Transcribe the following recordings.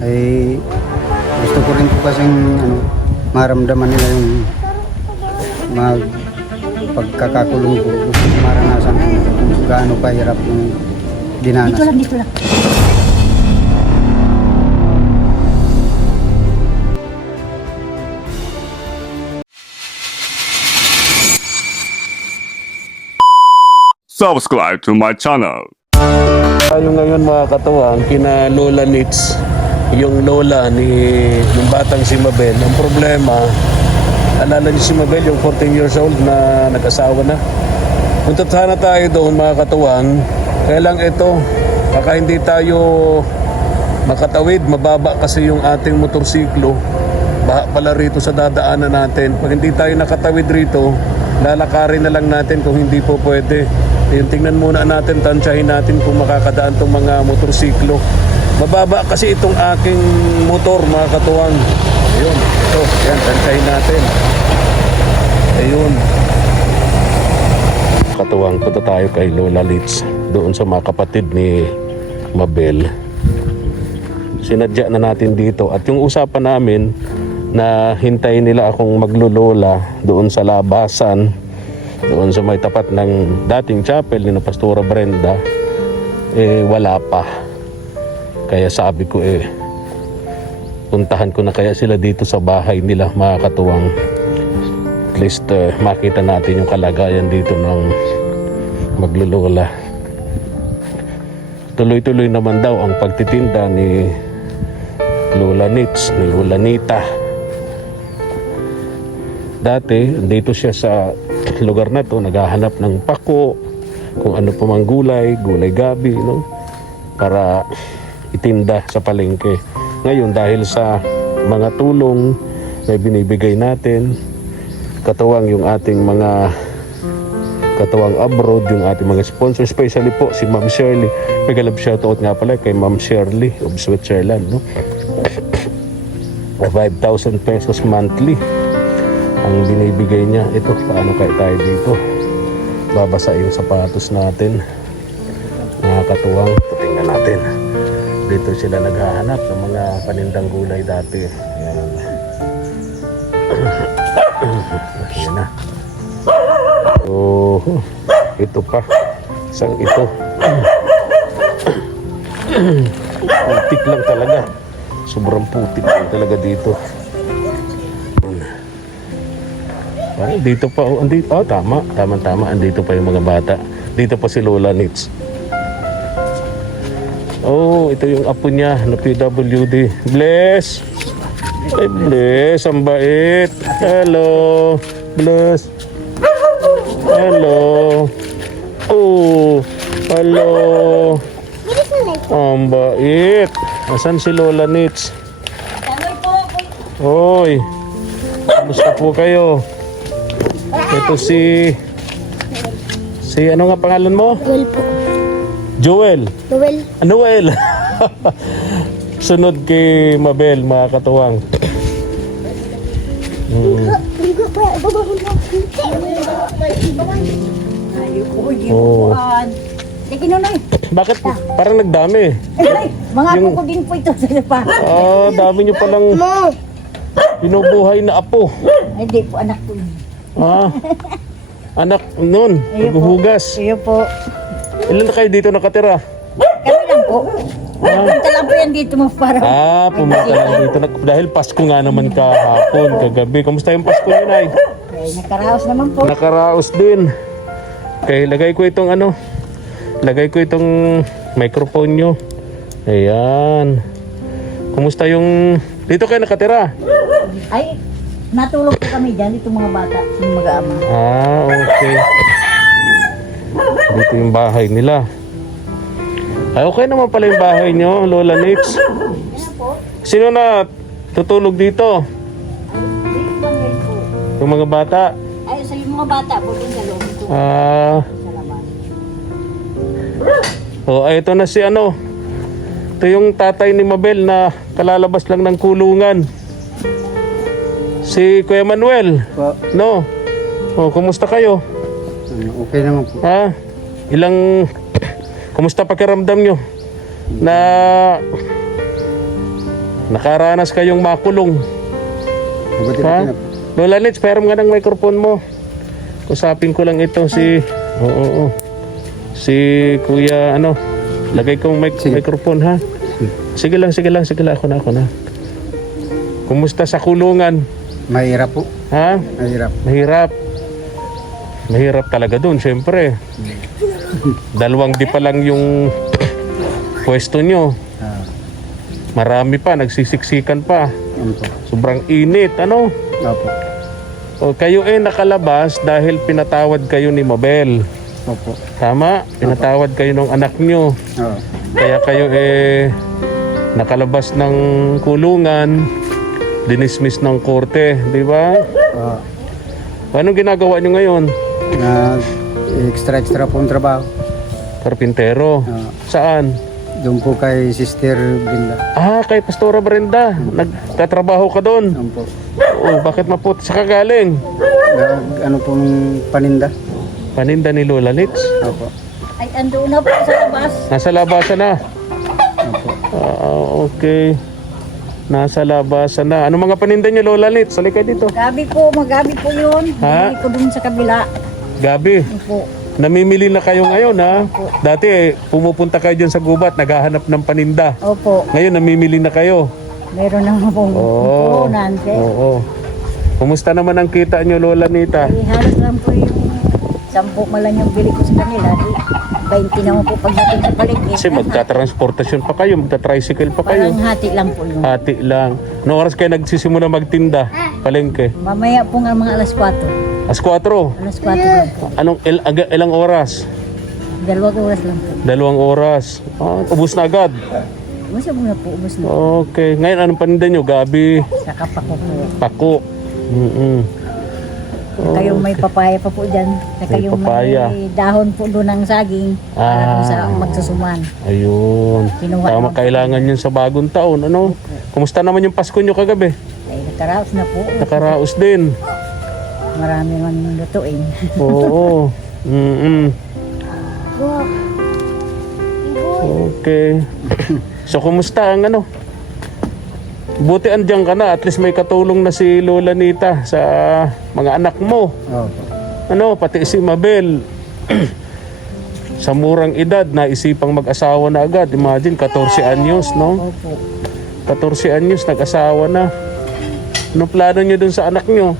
Ay gusto ko rin po kasing maramdaman nila yung mag pagkakakulong ko. Gusto ko maranasan kung gaano kahirap yung dinanas. Dito lang. Subscribe to my channel. Tayo ngayon mga katuwang kina Lola Nitz, yung lola ng batang si Mabel. Ang problema, alala niyo si Mabel, yung 14 years old na nag-asawa na. Punta sana tayo doon mga katuwang, kaya lang ito, baka hindi tayo makatawid, mababa kasi yung ating motorsiklo. Baha pala rito sa dadaanan natin. Pag hindi tayo nakatawid rito, lalakarin na lang natin kung hindi po pwede. Yung tingnan muna natin, tansyahin natin kung makakadaan tong mga motorsiklo. Mababa kasi itong aking motor mga katuwang. Ayun, ito, yan, tansyahin natin. Ayun. Katuwang, punta tayo kay Lola Litz, doon sa mga kapatid ni Mabel. Sinadya na natin dito. At yung usapan namin na hintayin nila akong maglolola doon sa labasan, doon sa may tapat ng dating chapel ni Pastora Brenda, wala pa. Kaya sabi ko puntahan ko na kaya sila dito sa bahay nila mga katuwang. At least makita natin yung kalagayan dito ng maglolola. Tuloy-tuloy naman daw ang pagtitinda ni Lola Nitz, ni Lola Nita. Dati, dito siya sa lugar na to, naghahanap ng pako, kung ano pa mang gulay gabi, no? Para itinda sa palengke. Ngayon, dahil sa mga tulong na binibigay natin, katuwang yung ating mga katuwang abroad, yung ating mga sponsor, especially po si Ma'am Shirley. May galab shoutout nga pala kay Ma'am Shirley of Switzerland, no? 5,000 pesos monthly ang binibigay niya. Ito, paano kaya tayo dito babasa yung sapatos natin mga katuwang. Tingnan natin, dito sila naghahanap ng mga panindang gulay dati. Ayan. Ayan na. Oh, ito pa, isang ito. Putik lang talaga, sobrang putik lang talaga dito. Dito pa, tama, andito pa yung mga bata. Dito pa si Lola Nitz. Oh, ito yung apo niya na PWD. Bless! Ay, Bless, ang bait. Hello, Bless. Hello. Oh, hello. Ang bait. Asan si Lola Nitz? Hoy, kamusta po kayo? Ito si ano nga pangalan mo? Joel po. Joel. Joel. Noel. Sunod kay Mabel mga katuwang. Oh. Bakit parang nagdami? Mga apo ko din po ito sa pa. Dami nyo palang binubuhay na apo. Hindi po, anak ko yun. Anak nun, maghuhugas. Iyo po. Ilan na kayo dito nakatira? Kami lang po. Punta lang po yan dito mo para. Pumunta lang dito. Dahil Pasko nga naman kahapon, kagabi. Kamusta yung Pasko nyo, Nay? Nakaraos naman po. Nakaraos din. Okay, lagay ko itong microphone nyo. Ayan. Kumusta yung... Dito kayo nakatira? Ay, natulog po kami dyan, itong mga bata, yung mag-aama. Okay. Dito yung bahay nila. Ay, okay naman pala yung bahay nyo, Lola Nitz. Sino na tutulog dito? Yung mga bata? Ay, sa yung mga bata po din sa loob. Ay, ito na si ano. Ito yung tatay ni Mabel na kalalabas lang ng kulungan. Si Kuya Manuel. No? Kumusta kayo? Okay naman po. Kumusta pakiramdam nyo? Na nakaranas kayong makulong. Mabuti Ha? na Lola Nits, pero nga ng microphone mo. Kusapin ko lang ito si... Oo. Si Kuya, ano, lagay kong Sige. microphone, ha? Sige lang. Ako na. Kumusta sa kulungan? mahirap po. Ha? Mahirap. Mahirap talaga doon, syempre. 2 di pa lang yung pwesto nyo. Ah, Marami pa, nagsisiksikan pa. ano po? Sobrang init, ano? Opo. O kayo nakalabas dahil pinatawad kayo ni Mabel. Opo. Tama? Pinatawad kayo ng anak nyo. Oo. Kaya kayo nakalabas ng kulungan, dinismiss ng korte, di ba? Anong ginagawa nyo ngayon? Extra pong trabaho. Karpintero. Ah, Saan? doon po kay Sister Brenda. Kay Pastora Brenda. Nagtatrabaho ka doon. Ano po? Bakit maputi sa kagaling? Ano pong paninda? Paninda ni Lola Nits. Opo. Ay, ando na po sa labas. Nasa labasan na. Opo. Okay. Nasa labasan na. Ano mga paninda niyo, Lola Nits? Halika dito. Magabi po yun. Ha? Bili ko dun sa kabila. Gabi, Opo. namimili na kayo ngayon, ha? Dati, pumupunta kayo dyan sa gubat, naghahanap ng paninda. Opo. Ngayon, namimili na kayo. Meron naman pong punan, sir. Oo. Kumusta naman ang kita niyo, Lola Nita? Ay, halos lang po yung 10 malang yung bili ko sa kanila. Di, 20 naman po pagdating sa palengke. Kasi magta-transportasyon pa kayo, magta-tricycle pa kayo. Parang hati lang po yun. Hati lang. Anong oras kayo nagsisimula magtinda? Palengke? Mamaya po nga mga alas 4. Alas 4. Alas 4 lang po. Anong ilang oras? 2 oras lang po. 2 oras. Ubus na agad. Ubus na po, ubus na. Okay. Ngayon, anong paninda nyo? Gabi, Sa kapako po. pako. Kayong may papaya pa po dyan. Kayong papaya. may dahon po doon ng saging. Para doon sa magsusuman. Ayun. Kinuha Tama, naman. kailangan yun sa bagong taon. Ano? Kumusta naman yung Pasko nyo kagabi? Ay, nakaraos na po. Nakaraos din. Marami man lutuin. Oo. Okay. So, kumusta ang ano? Buti andyan ka na. At least may katulong na si Lola Nita sa mga anak mo. Opo. Ano, pati si Mabel. Sa murang edad, naisipang mag-asawa na agad. Imagine, 14 anyos, no? Opo. 14 anyos, nag-asawa na. Ano plano nyo dun sa anak nyo?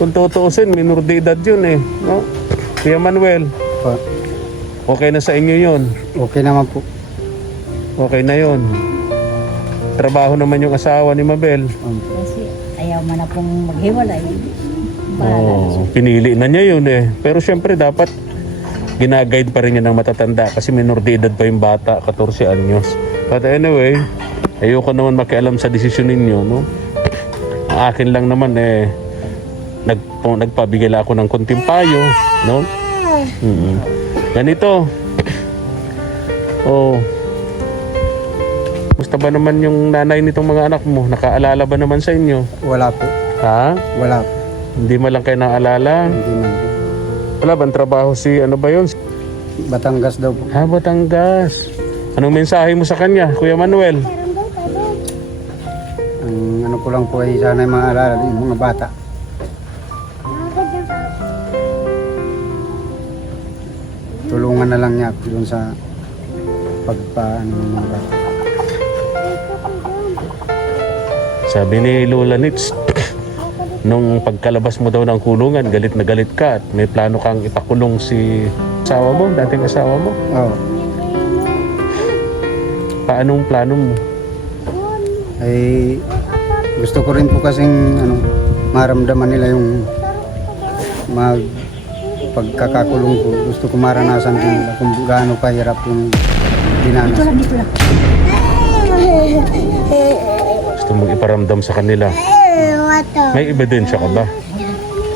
Kung tutuusin, minor de edad yun eh. No? Kuya Manuel, Po. okay na sa inyo yun? Okay naman po. Okay na yun. Trabaho naman yung asawa ni Mabel. Kasi ayaw man na pong maghiwalay. Bahala. Pinili na niya yun eh. Pero syempre dapat ginaguide pa rin niya ng matatanda kasi minor de edad pa yung bata, 14 anyos. But anyway, ayoko naman makialam sa desisyon ninyo, no? Ang akin lang naman nagpabigay lang ako ng konting payo, no? Ganito. Gusto ba naman yung nanay nitong mga anak mo? Nakaalala ba naman sa inyo? Wala po. Ha? Wala po. Hindi mo lang kayo naalala? Hindi man po. Wala bang trabaho ano ba yun? Batangas daw po. Batangas. Anong mensahe mo sa kanya, Kuya Manuel? Ang ano ko lang po ay sana yung maalala yung mga bata. Tulungan na lang niya doon sa pagpaano ng mga bata. Sabi ni Lola Nits, nung pagkalabas mo daw ng kulungan, galit na galit ka at may plano kang ipakulong si asawa mo, dating asawa mo. Oo. Paanong plano mo? Ay gusto ko rin po kasing maramdaman nila yung pagkakakulong ko. Gusto ko maranasan din nila kung gaano kahirap yung dinanas. Dito lang. Gusto mong iparamdam sa kanila. May ebidensya ka ba?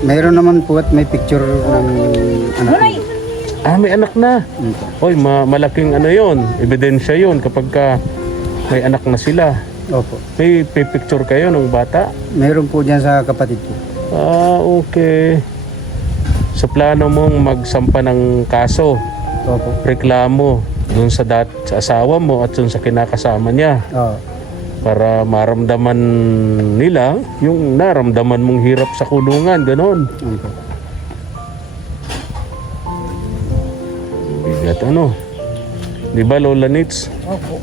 Mayroon naman po at may picture ng anak ko. May anak na. Oy, malaking yon, ebidensya yon kapag may anak na sila. Opo. May picture kayo ng bata? Mayroon po dyan sa kapatid ko. Okay. Sa plano mong magsampa ng kaso, Opo. reklamo dun sa asawa mo at dun sa kinakasama niya. Oo. para maramdaman nila yung naramdaman mong hirap sa kulungan, ganon. Opo. Bigat ano. Di ba, Lola Nitz? Opo.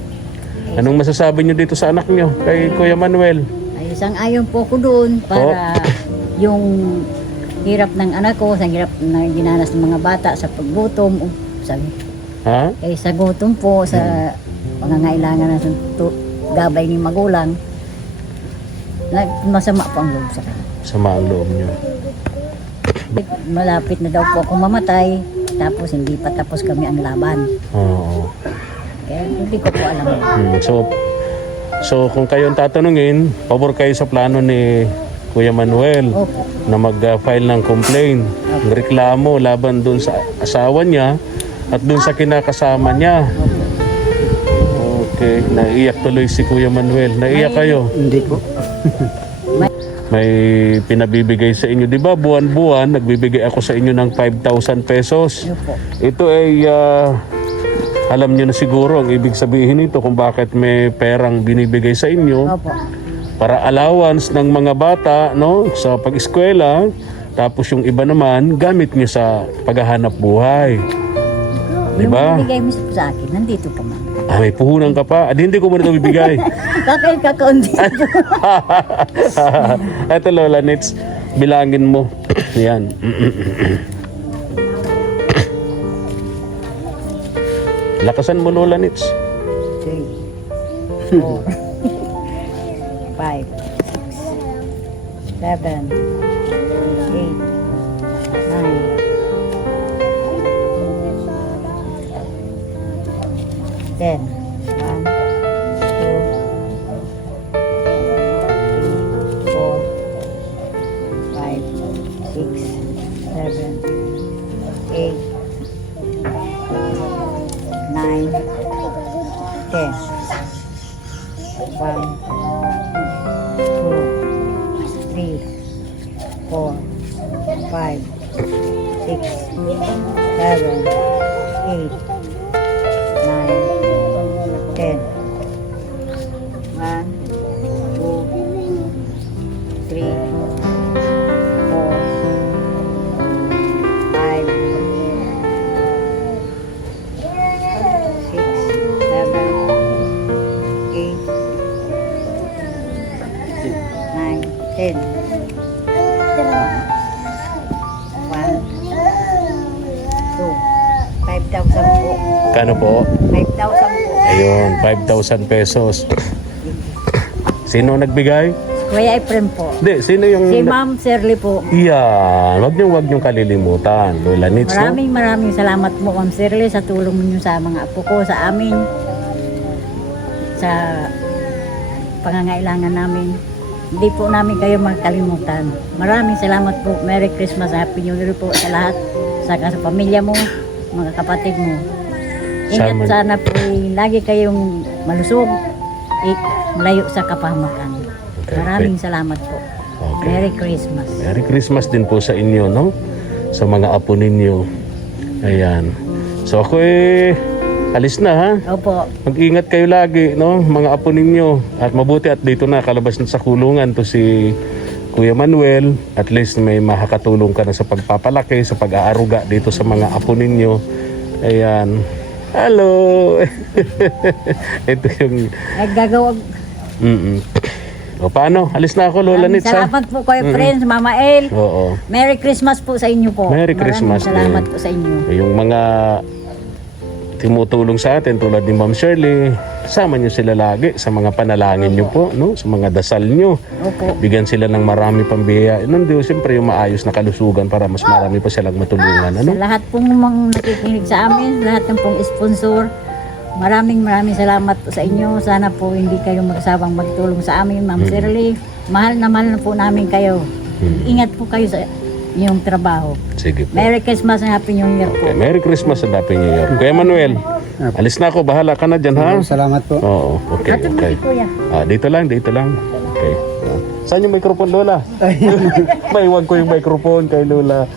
Anong masasabi niyo dito sa anak niyo, kay Kuya Manuel? Ay, isang ayon po ko doon para yung hirap ng anak ko, sa hirap na dinanas ng mga bata sa paggutom, Ha? sa gutom po, sa pangangailangan ng gabay ni magulang, masama po ang loob sa kanya. Sama ang loob niyo. Malapit na daw po ako mamatay, tapos hindi pa tapos kami ang laban. Oo. Kaya hindi ko po alam. So kung kayo ang tatanungin, pabor kayo sa plano ni Kuya Manuel Opo. na mag-file ng complaint, ng reklamo laban dun sa asawa niya at dun sa kinakasama niya. Okay, naiyak tuloy si Kuya Manuel. Naiyak kayo? Hindi po. May pinabibigay sa inyo, di ba? Buwan-buwan, nagbibigay ako sa inyo ng 5,000 pesos. Opo. Ito ay, alam niyo na siguro ang ibig sabihin nito kung bakit may perang binibigay sa inyo. Opo. Para allowance ng mga bata, no, sa pag-eskwela. Tapos yung iba naman, gamit niyo sa paghahanap buhay. Di ba? Yung binigay mo sa akin, nandito pa man. Ah, may puhunan ka pa. Adi, hindi ko muna ito bibigay. Kakain kakaunti. Ito, Lola Nitz, bilangin mo. Yan. Lakasan mo, Lola Nitz. 3, 4, 5, 6, 7, 8, 9, 10. 1, 2, 3, 4, 5, 6, 7, 8, 9, 10. 1, 2, 3, 4, 5, 6, 7, 8, 9, 10. 1, 2, 3, 4, 5, 6, 7, 8, 9, 10. 1, 2, 5,000 po. Kano po? 5,000 po. Ayun, 5,000 pesos. Sino nagbigay? Kuya Efrem po. Hindi, sino yung... Si Ma'am Shirley po. Yan, wag niyong kalilimutan. Lola Nitz, no? Maraming salamat po Ma'am Shirley sa tulong niyo sa mga apo ko, sa amin, sa pangangailangan namin. Hindi po namin kayo makalimutan. Maraming salamat po. Merry Christmas, Happy New Year po sa lahat. Saka sa pamilya mo, mga kapatid mo. Ingat Sama. sana po lagi kayong malusog, malayo sa kapahamakan. Okay. Maraming salamat po. Okay. Merry Christmas. Merry Christmas din po sa inyo, no? Sa mga apo ninyo. Ayan. So ako alis na, ha? Opo. Mag-ingat kayo lagi, no? Mga apo ninyo. At mabuti at dito na, kalabas na sa kulungan to si Kuya Manuel. At least may makakatulong ka na sa pagpapalaki, sa pag-aaruga dito sa mga apo ninyo. Ayan. Hello! Ito yung... Naggagawa. O paano? Alis na ako, Lola Nitz, ha? Salamat po kayo, friends, Mama El. Oo. Merry Christmas po sa inyo po. Merry Christmas Salamat din. po sa inyo. Yung mga tumutulong sa atin tulad ni Ma'am Shirley, sama niyo sila lagi sa mga panalangin niyo po, no? Sa mga dasal niyo. Opo. Bigyan sila ng marami pambiyaya. Nung Diyos, siyempre yung maayos na kalusugan para mas marami pa silang matulungan, Sa ano? lahat pong mga nakikinig sa amin, lahat ng pong sponsor, maraming salamat po sa inyo. Sana po hindi kayo magsawang magtulong sa amin, Ma'am Shirley. Mahal na po namin kayo. Ingat po kayo sa inyong trabaho. Sige po. Merry Christmas and Happy New Year po. Okay, Merry Christmas and Happy New Year. Kuya Manuel, alis na ako. Bahala ka na dyan, ha? Salamat po. Oo, okay, Ato mo okay. si Kuya. Dito lang. Okay. Saan yung microphone, Lola? Maiwan ko yung microphone kay Lola.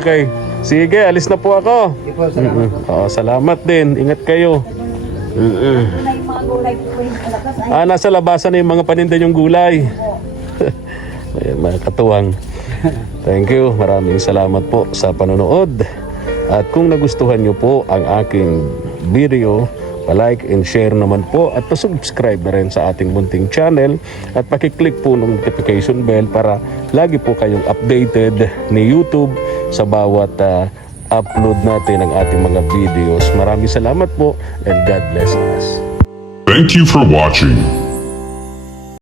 Okay. Sige, alis na po ako. Salamat po. Salamat din. Ingat kayo. gulay po yung kalabas. Nasa labasan na yung mga paninda yung gulay. Ayan, mga katuwang. Thank you. Maraming salamat po sa panonood. At kung nagustuhan nyo po ang aking video, pa-like and share naman po at pa-subscribe na rin sa ating munting channel at pakiclick po ng notification bell para lagi po kayong updated ni YouTube sa bawat upload natin ng ating mga videos. Maraming salamat po and God bless us. Thank you for watching.